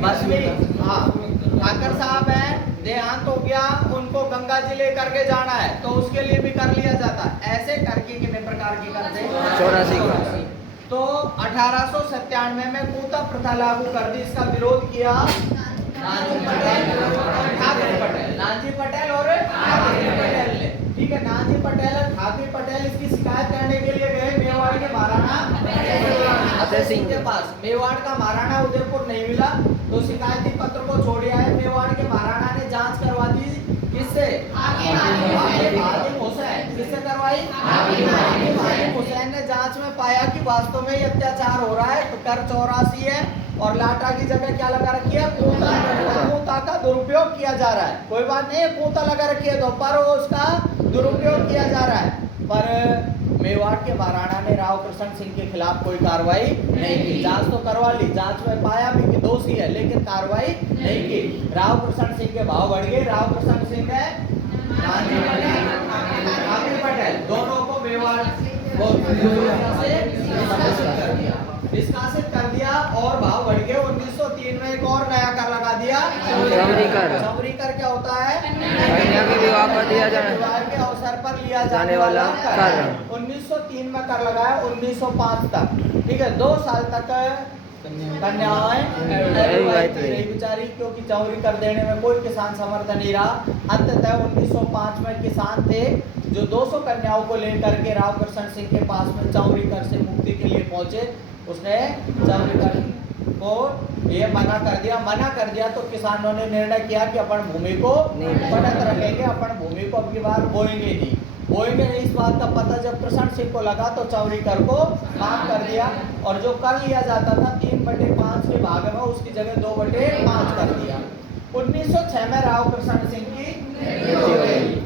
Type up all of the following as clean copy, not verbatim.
बस भी हाँ, ठाकर साहब है, देहांत हो गया, उनको गंगा जी ले करके जाना है तो उसके लिए भी कर लिया जाता है। ऐसे करके कितने प्रकार की करते हैं? 84। तो 1897 में कूता प्रथा लागू कर दी। इसका विरोध किया नानजी पटेल और ठाकरे पटेल, नानजी पटेल और ठाकरे पटेल ने। ठीक है, नानजी पटेल और ठाकरे पटेल इसकी शिकायत करने के लिए गए मेवाड़ के महाराणा फतेह सिंह के पास। मेवाड़ का महाराणा उदयपुर नहीं मिला तो शिकायती पत्र को छोड़ दिया है। मेवाड़ के महाराणा ने जांच करवा दी, किससे? हाकिम हुसैन। किससे करवाई? हाकिम हुसैन ने जांच में पाया कि वास्तव में ये अत्याचार हो रहा है, तो कर 84 है और लाटा की जगह क्या लगा रखी है? कूता। कूता का दुरुपयोग किया जा रहा है। कोई बात नहीं है, कूता लगा रखी है तो पर उसका दुरुपयोग किया जा रहा है। पर मेवाड़ के महाराणा ने राव कृष्ण सिंह के खिलाफ कोई कार्रवाई नहीं की। जांच तो करवा ली, जांच में पाया भी कि दोषी है, लेकिन कार्रवाई नहीं की। राव कृष्ण सिंह के भाव बढ़ गए। राव कृष्ण सिंह ने नानजी पटेल, ठाकरे पटेल दोनों को मेवाड़ निष्कासित कर दिया और भाव बढ़ गए। 1903 में एक और नया कर लगा दिया, चौरी कर। चौरी कर क्या होता है? कन्या के विवाह पर दिया विवाह के अवसर पर लिया जाने वाला कर। 1903 में कर लगाया 1905 तक। ठीक है, 2 साल तक कन्याएं रही बेचारी, क्योंकि चौरी कर देने में कोई किसान समर्थ नहीं रहा। अंततः 1905 में किसान थे जो 200 कन्याओं को लेकर के राव कृष्ण सिंह के पास में चौरी कर से मुक्ति के लिए पहुंचे। उसने चौरी कर को ये मना कर दिया तो किसानों ने निर्णय किया कि अपन भूमि को पटत रखेंगे, अपन भूमि को अब की बार बोएंगे नहीं। इस बात का पता जब कृष्ण सिंह को लगा तो चौरी कर को माफ कर दिया और जो कर लिया जाता था 3/5 के भाग में उसकी जगह 2/5 कर दिया। 1906 में राव कृष्ण सिंह की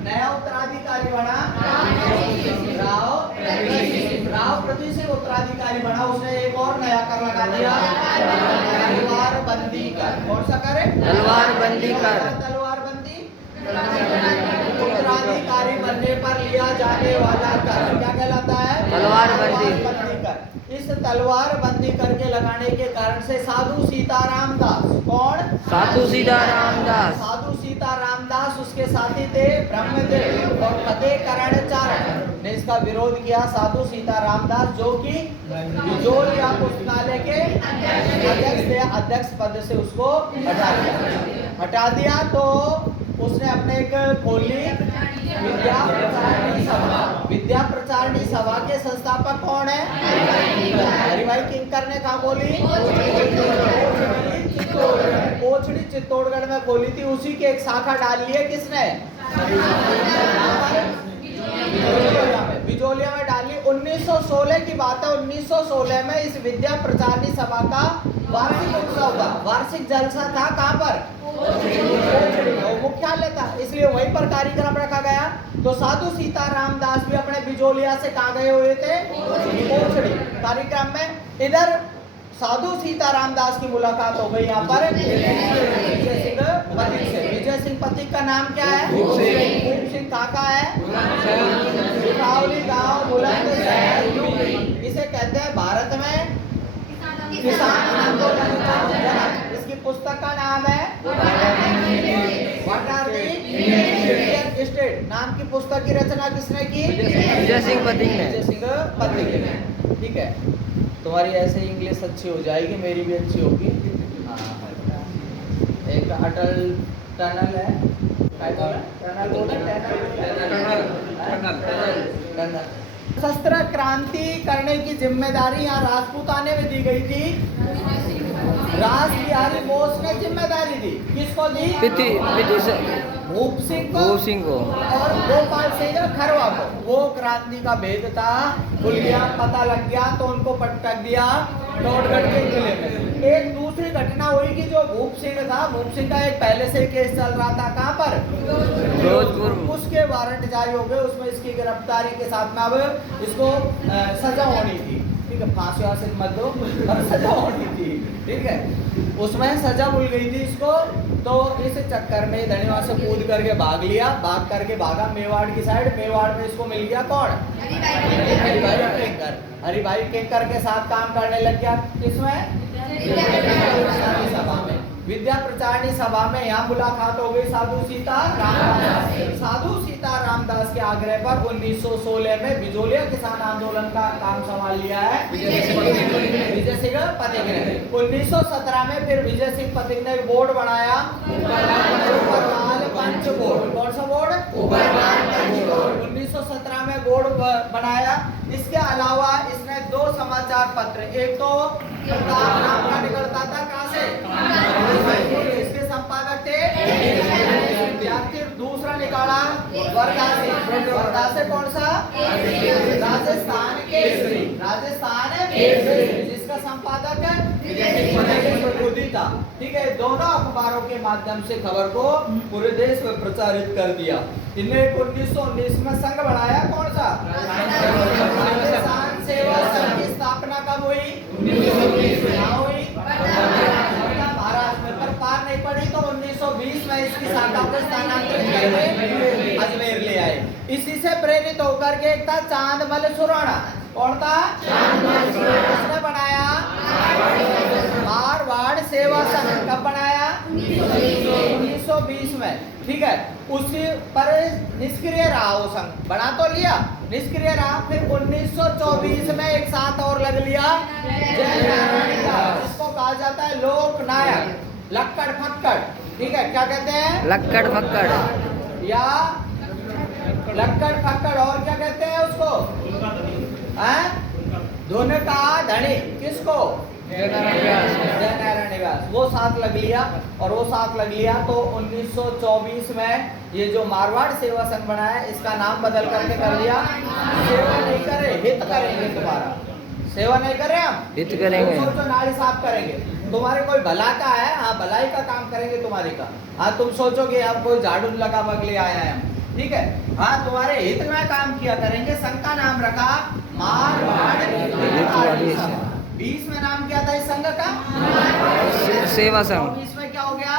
नया उत्तराधिकारी बना राव पृथ्वी सिंह उत्तराधिकारी बना। उसने एक और नया कर लगा दिया, तलवार बंदी कर। कौन सा करे? तलवार बंदी कर। तलवार बंदी उत्तराधिकारी बनने पर लिया जाने वाला कर क्या कहलाता है? तलवार बंदी कर। इस तलवार बंदी करके लगाने के कारण से साधु सीताराम दास, कौन? साधु सीताराम दास। साधु सीताराम दास उसके साथी थे ब्रह्मदेव और फतेहकरण चारण ने इसका विरोध किया। साधु सीताराम दास जो कि बिजोलिया पुस्तकालय के अध्यक्ष पद से उसको हटा दिया। तो उसने अपने एक खोली विद्या प्रचारणी सभा के संस्थापक कौन है? हरिभाई किंकर ने कहा बोली? पोछड़ी चित्तौड़गढ़ में खोली थी। उसी की एक शाखा डाल ली है किसने? बिजोलिया में डाली। 1916 की बात है। 1916 में इस विद्या प्रचारणी सभा का वार्षिक उत्सव था, वार्षिक जलसा था। कहाँ पर? मुख्यालय था, इसलिए वहीं पर कार्यक्रम रखा गया। तो साधु सीताराम दास भी अपने बिजोलिया से कहाँ गए हुए थे? पोछड़ी कार्यक्रम में। इधर साधु सीताराम दास की मुलाकात हो गई यहाँ पर विजय सिंह पथिक से। विजय सिंह पथिक का नाम क्या है? भूप सिंह काका है गांव बुलंदशहर। इसे कहते हैं भारत में किसान आंदोलन का जनक। इसकी पुस्तक का नाम है what are the Indian state. नाम की पुस्तक की रचना किसने की? विजय सिंह पथिक ने। विजय सिंह पथिक ने। ठीक है, तुम्हारी ऐसे इंग्लिश अच्छी हो जाएगी, मेरी भी अच्छी होगी। एक अटल टनल है, शस्त्र क्रांति करने की जिम्मेदारी यहाँ राजपूताने में दी गई थी। रास बिहारी बोस ने जिम्मेदारी दी। किसको दी? भूप सिंह को और गोपाल सिंह खरवा को। वो क्रांति का भेद था, भूल गया, पता लग गया तो उनको पटक दिया टोटगढ़ के किले में। एक दूसरी घटना हुई कि जो भूप सिंह था, भूप सिंह का एक पहले से केस चल रहा था। कहाँ पर? फिरोजपुर। उसके वारंट जारी हो गए, उसमें इसकी गिरफ्तारी के साथ में अब इसको सजा होनी थी। ठीक है, फांसी वासी मत दो, पर सजा होनी थी। ठीक है, उसमें सजा मिल गई थी इसको। तो इस चक्कर में धनिया से कूद करके भाग लिया, भाग करके भागा मेवाड़ की साइड। मेवाड़ में इसको मिल गया कौन? हरिभाई किंकर के साथ काम करने लग गया। किसमें? यह प्रचारणी सभा में यहाँ मुलाकात हो गई साधु सीता रामदास के आग्रह पर 1916 में बिजोलिया किसान आंदोलन का काम संभाल लिया है विजय सिंह पथिक ने। 1917 में फिर विजय सिंह पथिक ने एक बोर्ड बनाया, ऊपरवाल पंच बोर्ड। कौन सा बोर्ड? ऊपरवाल पंच बोर्ड। 1917 में बोर्ड बनाया। इसके अलावा इसने 2 समाचार पत्र, एक तो प्रताप नाम का निकलता था कहाँ से, इसके संपादक थे, फिर दूसरा निकाला वर्धा से। वर्धा से कौन सा? राजस्थान केसरी, जिसका संपादक मोदी था। ठीक है, दोनों अखबारों के माध्यम से खबर को पूरे देश में प्रचारित कर दिया। इनने 1919 में संघ बनाया, कौन सा? राजस्थान सेवा संघ की स्थापना कब हुई? 1920 में। महाराष्ट्र में, पर पार नहीं पड़ी तो 1920 में इसकी शाखा को स्थानांतरित करके अजमेर ले आए। इसी से प्रेरित होकर के एक था चांदमल सुराणा। कौन था? उसने बनाया मारवाड़ सेवा संघ। कब बनाया? 1920 में। ठीक है, उसी पर निष्क्रिय रहा वो संघ, बना तो लिया, निष्क्रिय रहा। फिर 1924 में एक साथ और लग लिया, जिसको कहा जाता है लोकनायक लक्कड़ फक्कड़। ठीक है, क्या कहते हैं? लक्कड़ फक्कड़ या लक्कड़ फक्कड़। और क्या कहते हैं उसको? धुन का धनी। किसको? जय नारायण व्यास। वो साथ लग लिया, और वो साथ लग लिया तो 1924 में ये जो मारवाड़ सेवा संघ बनाया, इसका नाम बदल करके कर दिया सेवा नहीं करे हित करेंगे। तुम्हारा सेवा नहीं कर रहे, हम हित करेंगे। सोचो नाली साफ करेंगे, तुम्हारे कोई भला का है, हाँ भलाई का काम करेंगे तुम्हारे का। हाँ, तुम सोचोगे आप कोई झाड़ू लगा बगले आया है, ठीक है, हाँ तुम्हारे हित में काम किया करेंगे। संघ का नाम रखा मारवाड़ 20 में नाम क्या था इस संघ का? सेवा संघ। 19 में क्या हो गया?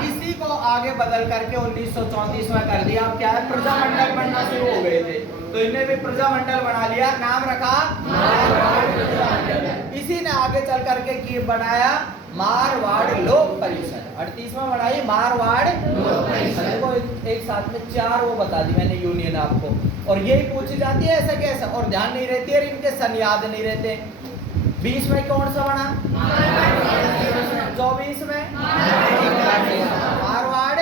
इसी को आगे बदल करके 1934 में कर दिया। अब क्या है, प्रजामंडल बनना शुरू हो गए थे, तो इन्हें भी प्रजामंडल बना लिया, नाम रखा मारवाड़ प्रजामंडल। इसी ने आगे चल करके की बनाया मारवाड़ लोक परिषद। 38 में बनाई मारवाड़ लोक परिषद। एक साथ में 4 वो बता दी मैंने यूनियन आपको, और यही पूछी जाती है ऐसा कैसा, और ध्यान नहीं रहती है, इनके सन याद नहीं रहते। 20 में कौन सा बना? 24 में मारवाड़,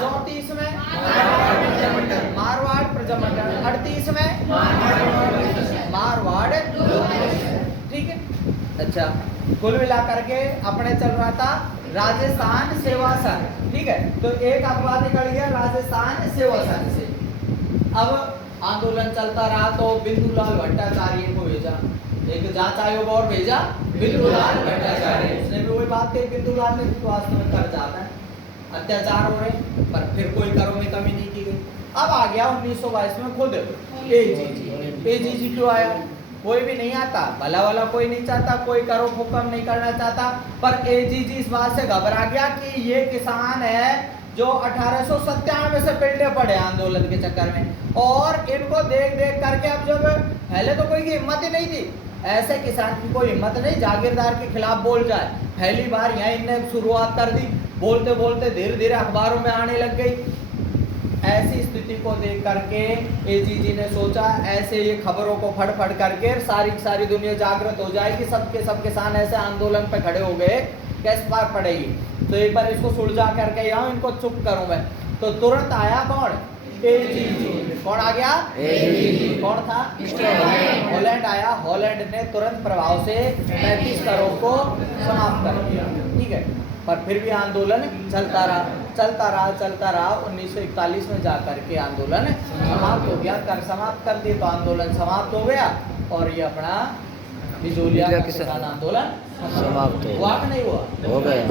34 में मारवाड़ प्रजामंडल, 38 में मारवाड़। ठीक है, अच्छा, कुल मिलाकर के अपने चल रहा था राजस्थान सेवा संघ। ठीक है, तो एक अखबार निकल गया राजस्थान सेवा संघ से। अब आंदोलन चलता रहा तो बिंदुलाल भट्टाचार्य को भेजा, एक जांच आयोग और भेजा बिंदुलाल भट्टाचार्य। उसने भी वही बात कही, बिंदुलाल ने तो वास्तव में कर जाता है, अत्याचार हो रहे, पर फिर कोई करों में कमी नहीं की गई। अब आ गया 1922 में खुद एजीजी क्यों आया? कोई भी नहीं आता, भला वाला कोई नहीं चाहता, कोई करो हुक्म नहीं करना चाहता, पर एजीजी इस बात से घबरा गया कि ये किसान है जो 1897 से पिलटे पड़े आंदोलन के चक्कर में, और इनको देख देख करके अब जब पहले तो कोई की हिम्मत ही नहीं थी, ऐसे किसान की कोई हिम्मत नहीं जागीरदार के खिलाफ बोल जाए। पहली बार यहाँ इनने शुरुआत कर दी, बोलते बोलते धीरे धीरे अखबारों में आने लग गई। ऐसी स्थिति को देख करके एजीजी ने सोचा ऐसे ये खबरों को फड़ फड़ करके सारी दुनिया जागृत हो जाएगी, सब किसान ऐसे आंदोलन पे खड़े हो गए, कैसे पार पड़ेगी, तो एक बार इसको सुलझा करके यहाँ इनको चुप करूं मैं। तो तुरंत आया कौन? एजीजी। कौन आ गया? एजीजी। कौन था? हॉलैंड आया। हॉलैंड ने तुरंत प्रभाव से 35 करोड़ को समाप्त कर दिया। ठीक है, पर फिर भी आंदोलन चलता रहा। 1941 में जाकर के आंदोलन समाप्त हो गया, कर समाप्त कर दिए तो आंदोलन समाप्त हो गया, और ये अपना बिजोलिया का किसान आंदोलन समाप्त हुआ कि नहीं हुआ? हो गया।